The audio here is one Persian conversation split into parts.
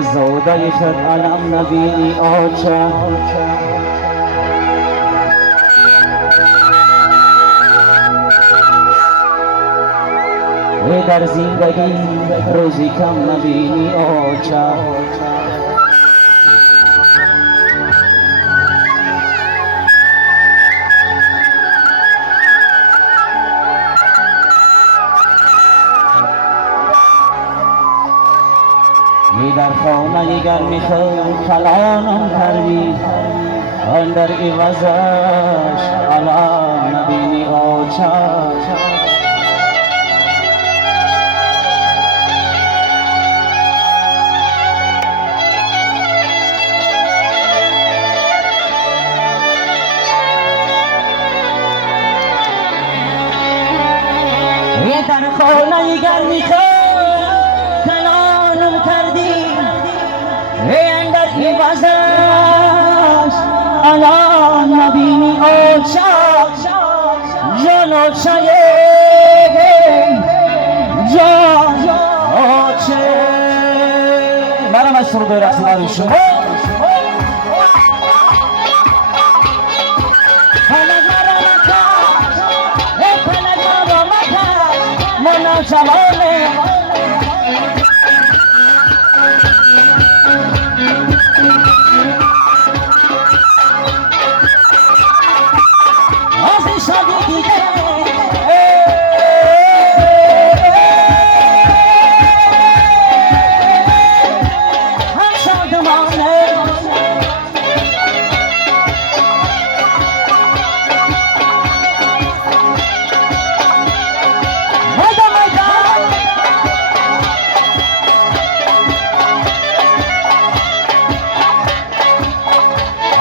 از زودای شد علم نبینی آچه در زندگی روزی کم نبینی آچه در خانه گرمی خود کلانم کردی اندر عوضش علم نبینی آچه در خانه گرمی خود کلانم کردی اندر عوضش علم نبینی آچه جان آچه جان آچه مرم از سرود رقصدار شما من شماله از شادی دیگه هم شادمانه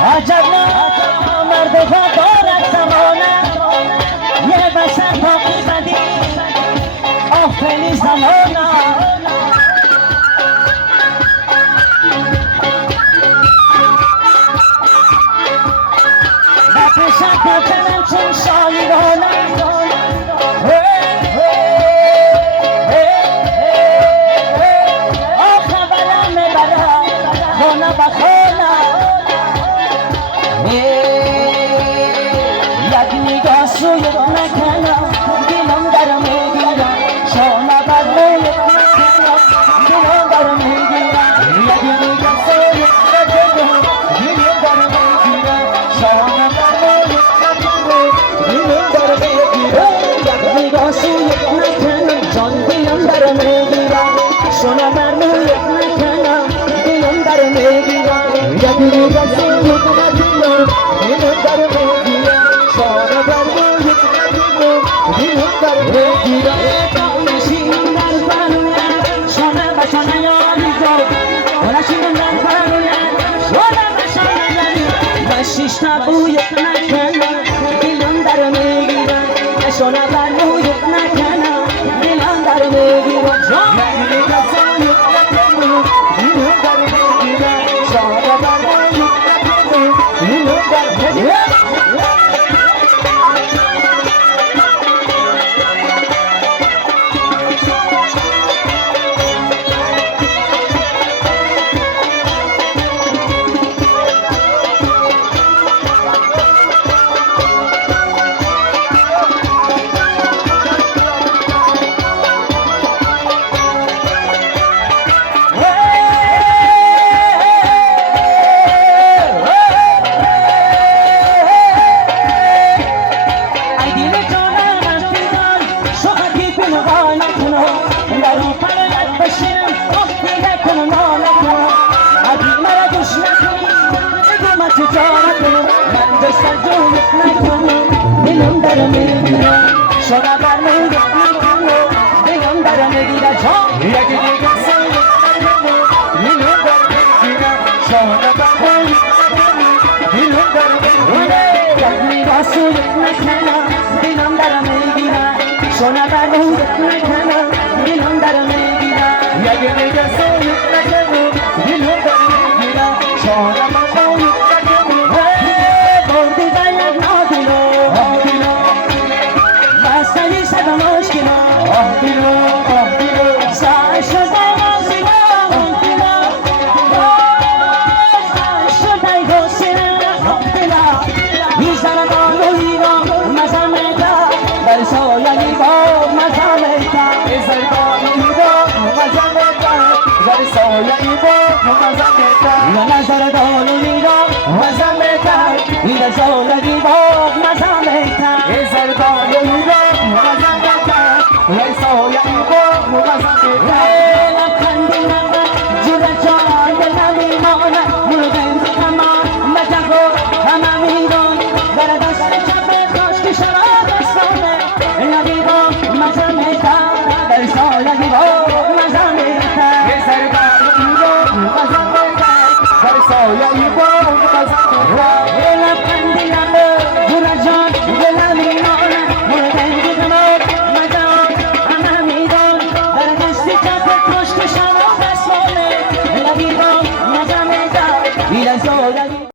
عجب نه مرد دارد زمانه یه بسر باقی بدی آفلی زمانه بپشت بکنم چون شایرانه آخه برم میبرم خانه بخانه یک نگاه سویت نکنم دلم در میگیرم شانه بر مویت نکنم دلم در میگیرم یک نگاه سویت نکنم دلم در میگیرم شانه بر مویت نکنم دلم در میگیرم یک نگاه سویت نکنم جان دلم در میگیرم شانه بر مویت نکنم دلم در میگیرم یک نگاه سویت نکنم دلم در میگیرم شانه بر مویت نکنم دلم در میگیرم نشین در برویم شانه به شانه یاری دار نشین در برویم شانه به شانه یاری و شیش تبویت نکنم دلم در میگیرم شانه بر مویت نکنم دلم در میگیرم شانه بر مویت نکنم دلم در میگیرم شانه بر مویت نکنم دلم در میگیرم دلم در میگیرم شانه بر مویت نکنم دلم در میگیرم یک دیگه سویت نکنم دلم در میگیرم شانه بر مویت نکنم دلم در میگیرم یک نگاه سویت نکنم دلم در میگیرم شانه بر مویت نکنم دلم در میگیرم یک نگاه سویت نکنم دلم در میگیرم شانه بر مویت soya ibo mazameta nazar dolunido mazameta ida soya ibo mazameta ezar dolunido mazameta rai soya ibo mazameta la khandina jura chaya nami mona mugen kama majago hamami don garadas chape khosh ki sharab sone nagibo mazameta rai soya ibo mazameta ezar dolunido mazameta rai soya ibo mazameta la khandina jura chaya nami mona mugen kama majago hamami don garadas chape khosh ki sharab sone nagibo mazameta ida soya